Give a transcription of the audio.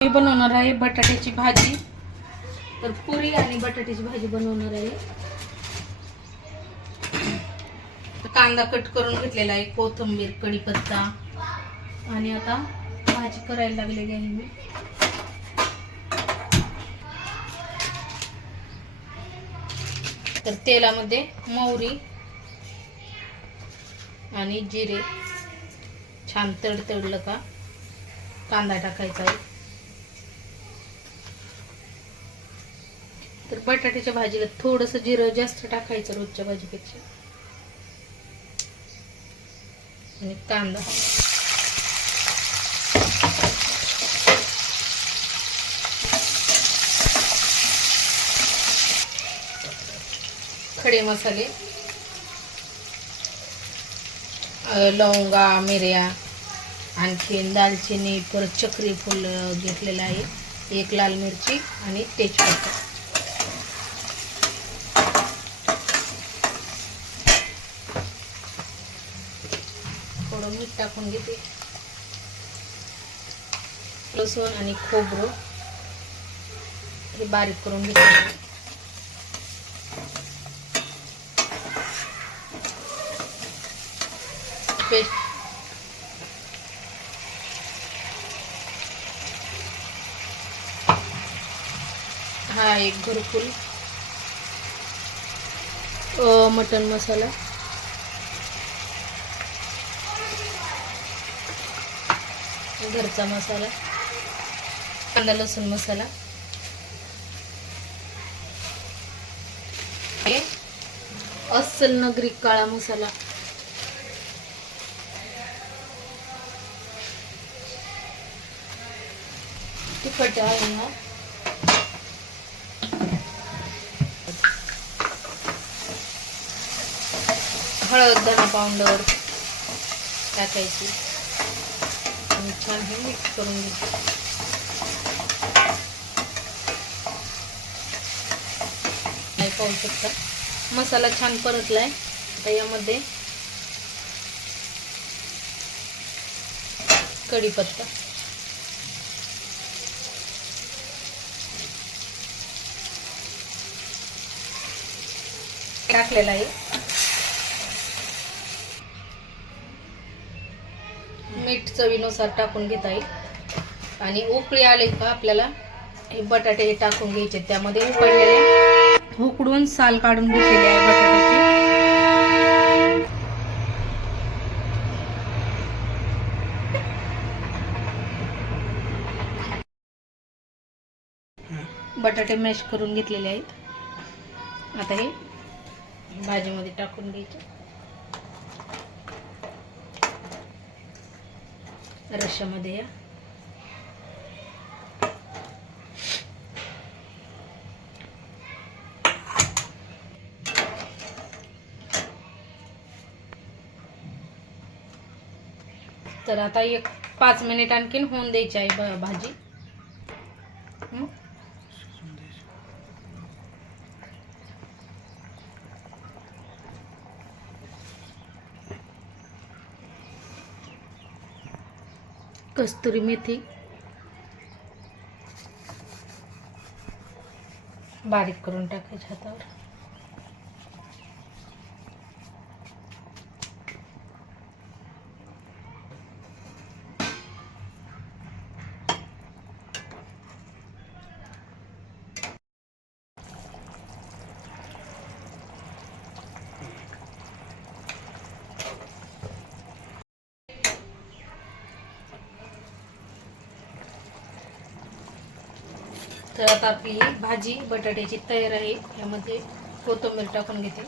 मी बनवणार आहे बटाट्याची भाजी. तर पुरी आणि बटाट्याची भाजी बनवणार आहे. कांदा कट करून घेतलेला आहे कोथिंबीर कढीपत्ता. आणि आता भाजी करायला लागलेली आहे मी. तर तेलामध्ये मोहरी आणि जिरे. छान तडतडलं का कांदा टाकायचा आहे. तर बटाट्याच्या भाजीला थोडंसं जिरं जास्त टाकायचं रोजच्या भाजीपेक्षा. आणि कांदा. खडे मसाले. लवंगा मिऱ्या आणखीन दालचिनी परत चक्री फुल घेतलेलं आहे. एक लाल मिरची आणि तेजपत्ता. थोडं मीठ टाकून घेते. लसूण आणि खोबरं हे बारीक करून घेते. पेस्ट. हा एक घरकुल मटन मसाला. घरचा मसाला कांदा लसूण मसाला. हे अस्सल नगरी काळा मसाला. तिखट आहे ना. हळद धना पावडर टाकायची. छान हे मिक्स करून घेते. पाहू शकता. मसाला छान परतलाय. आता यामध्ये कढीपत्ता. टाकलेला आहे. मीठ चवीनुसार टाकून घेता येईल. आणि उकळी आले का आपल्याला हे बटाटे हे टाकून घ्यायचे. त्यामध्ये उकळलेले उकडून साल काढून घेतलेले आहे बटाट्याचे. बटाटे मॅश करून घेतलेले आहेत. आता हे भाजीमध्ये टाकून घ्यायचे. रश्यामध्ये या. तर आता एक पाच मिनिट आणखीन होऊन द्यायची आहे भाजी. कस्तुरी मेथी. बारीक करून टाकायची हातावर. तर आता आपली भाजी बटाट्याची तयार आहे. यामध्ये कोथिंबीर टाकून घेते.